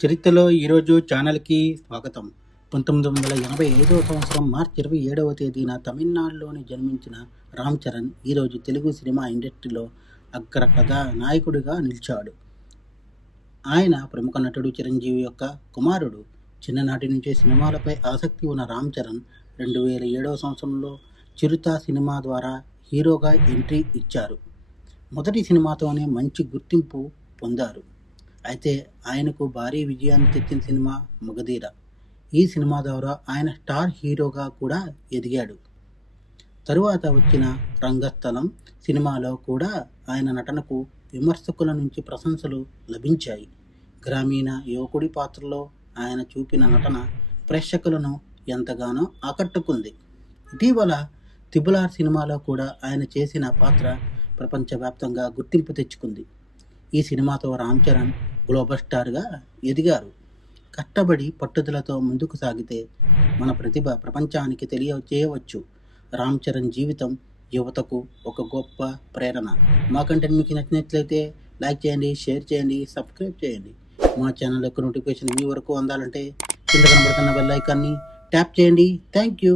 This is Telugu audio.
చరిత్రలో ఈరోజు ఛానల్కి స్వాగతం. 1985 సంవత్సరం మార్చి 27వ తేదీన తమిళనాడులోని జన్మించిన రామ్ చరణ్ ఈరోజు తెలుగు సినిమా ఇండస్ట్రీలో అగ్ర కథానాయకుడిగా నిలిచాడు. ఆయన ప్రముఖ నటుడు చిరంజీవి యొక్క కుమారుడు. చిన్ననాటి నుంచే సినిమాలపై ఆసక్తి ఉన్న రామ్ చరణ్ 2007వ సంవత్సరంలో చిరుత సినిమా ద్వారా హీరోగా ఎంట్రీ ఇచ్చారు. మొదటి సినిమాతోనే మంచి గుర్తింపు పొందారు. అయితే ఆయనకు భారీ విజయాన్ని తెచ్చిన సినిమా మగధీర. ఈ సినిమా ద్వారా ఆయన స్టార్ హీరోగా కూడా ఎదిగాడు. తరువాత వచ్చిన రంగస్థలం సినిమాలో కూడా ఆయన నటనకు విమర్శకుల నుంచి ప్రశంసలు లభించాయి. గ్రామీణ యువకుడి పాత్రలో ఆయన చూపిన నటన ప్రేక్షకులను ఎంతగానో ఆకట్టుకుంది. ఇటీవల త్రిబుల్ ఆర్ సినిమాలో కూడా ఆయన చేసిన పాత్ర ప్రపంచవ్యాప్తంగా గుర్తింపు తెచ్చుకుంది. ఈ సినిమాతో రామ్ చరణ్ గ్లోబల్ స్టార్గా ఎదిగారు. కష్టపడి పట్టుదలతో ముందుకు సాగితే మన ప్రతిభ ప్రపంచానికి తెలియచేయవచ్చు. రామ్ చరణ్ జీవితం యువతకు ఒక గొప్ప ప్రేరణ. మా కంటెంట్ మీకు నచ్చినట్లయితే లైక్ చేయండి, షేర్ చేయండి, సబ్స్క్రైబ్ చేయండి. మా ఛానల్ యొక్క నోటిఫికేషన్ మీ వరకు అందాలంటే కింద కనబడుతున్న బెల్ ఐకాన్ని ట్యాప్ చేయండి. Thank you.